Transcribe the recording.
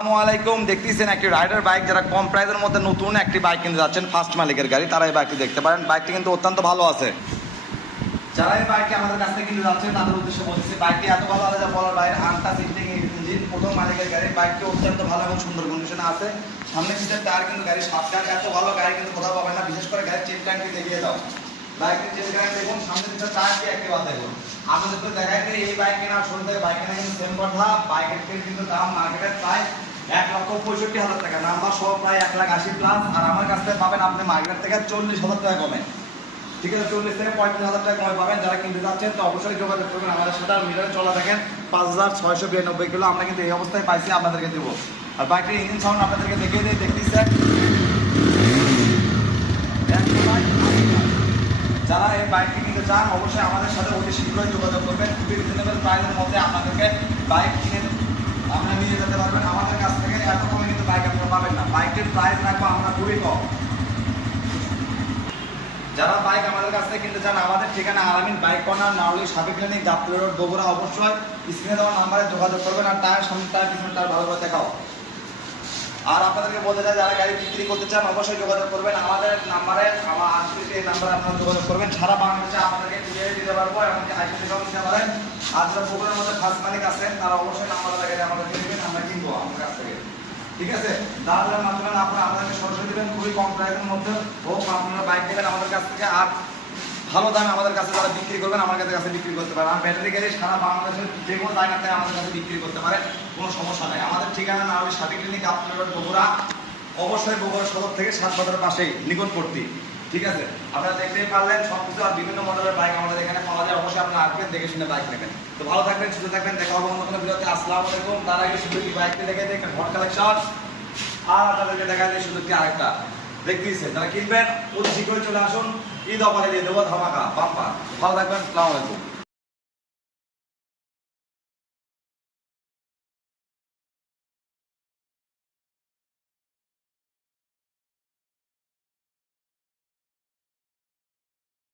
আলাইকুম। দেখতেছেন একটি রাইডার বাইক যারা কম প্রাইসের মধ্যে নতুন একটি বাইক কিনতে যাচ্ছেন ফার্স্ট মালিকের গাড়ি। তারা এই বাইকটি দেখতে পারেন। বাইকটি কিন্তু অত্যন্ত ভালো আছে। যারা এই বাইকটি আমাদের কাছ থেকে কিনতে যাচ্ছেন, তাদের উদ্দেশ্যে বলছি বাইকটি এত ভালো আছে বলার বাইরে আনটা সিটিং ইঞ্জিন প্রথম মালিকের গাড়ি। বাইকটি অত্যন্ত ভালো এবং সুন্দর কন্ডিশনে আছে। সামনে সিটের টায়ার কিন্তু গাড়ি সাতটার এত ভালো গাড়ি কিন্তু কোথাও পাবেন না। বিশেষ করে গাড়ির চেন টাইমটি দেখিয়ে দাও। বাইকের চেন টাইম দেখুন সামনে সিটের টায়ারটি একটিবার দেখুন। আপনাদের তো দেখাই যে এই বাইক কেনার শুরু থেকে বাইক কেনা কিন্তু সেম কথা। বাইকের কিন্তু দাম মার্কেটের প্রায় এক লক্ষ পঁয়ষট্টি হাজার টাকা। নাম্বার সহ প্রায় এক লাখ আশি প্লাস আর আমার কাছ থেকে পাবেন আপনি মার্কেট থেকে চল্লিশ হাজার টাকা কমে। ঠিক আছে, চল্লিশ থেকে পঁয়ত্রিশ হাজার টাকা কমে পাবেন। যারা কিনতে যাচ্ছেন তো অবশ্যই যোগাযোগ করবেন আমাদের সাথে। আর মিটারে চলা থাকেন পাঁচ হাজার ছয়শো বিরানব্বই কিলো। আমরা কিন্তু এই অবস্থায় পাইছি, আপনাদেরকে দেবো। আর বাইকটির ইঞ্জিন সাউন্ড আপনাদেরকে দেখিয়ে দিই দেখতেছেন যারা এই বাইকটি কিনতে চান, অবশ্যই আমাদের সাথে অতি শীঘ্রই যোগাযোগ করবেন। খুবই রিজনেবল প্রাইসের মধ্যে আপনাদেরকে বাইক কিনে আপনারা নিয়ে যেতে পারবেন আমাদের কাছ থেকে এত কমে কিন্তু বাইক আপনারা পাবেন না। বাইকের প্রাইস রাখব, আমরা খুবই কম। যারা বাইক আমাদের কাছ থেকে কিনতে চান, আমাদের ঠিকানা আরামিন বাইক কর্নার নাউলি সাবেক ক্লিনিক গাবতলি রোড বগুড়া। অবশ্যই স্ক্রিনে দেওয়া নাম্বারে যোগাযোগ করবেন আর টায়ার সামনে টায়ার পিছনে টায়ার ভালো করে দেখাও। আর আপনাদেরকে বলতে চাই, যারা গাড়ি বিক্রি করতে চান, অবশ্যই যোগাযোগ করবেন। আমাদের নাম্বারে আমার আজকে এই নাম্বারে আপনারা যোগাযোগ করবেন, সারা বাংলাদেশে আপনাদেরকে ডিলিভারি দিতে পারব এমনকি আইসি দিতে পারেন আর যারা বগুড়ার মধ্যে ফার্স্ট মালিক আছেন, তারা অবশ্যই নাম্বার লাগাই আমাদেরকে দেবেন আমরা কিনবো আমাদের কাছ থেকে ঠিক আছে? মাত্র মাধ্যমে আপনারা আমাদেরকে সরাসরি দেবেন, খুবই কম প্রাইসের মধ্যে। হোক, আপনারা বাইক নেবেন আমাদের কাছ থেকে, আর ভালো দামে আমাদের কাছে যারা বিক্রি করবেন, আমাদের কাছে বিক্রি করতে পারেন। আর ব্যাটারি গাড়ি সারা বাংলাদেশের যে কোনো জায়গাতে আমাদের কাছে বিক্রি করতে পারে, কোনো সমস্যা নেই। আমাদের ঠিকানা না হলে সাথে ক্লিনিক আপনার বগুড়া, অবশ্যই বগুড়া সদর থেকে সাত বাজারের পাশেই, নিকটবর্তী। ঠিক আছে? আপনারা দেখতেই পারলেন সব কিছু আর বিভিন্ন মডেলের বাইক আমাদের এখানে পাওয়া যায়। অবশ্যই আপনারা আসবেন দেখে শুনে বাইক নেবেন। তো ভালো থাকবেন, সুস্থ থাকবেন, দেখা হবে অন্য কোনো বিরতি আসসালামু আলাইকুম। তার আগে শুধু কি বাইকটি দেখে দেখেন হট কালেকশন আর আপনাদেরকে দেখা যায় শুধু কি আরেকটা। দেখতেইছে যারা কিনবেন, অতি শীঘ্রই চলে আসুন। ঈদ অফারে দিয়ে দেবো ধামাকা বাম্পা ভালো থাকবেন, আসসালামু আলাইকুম।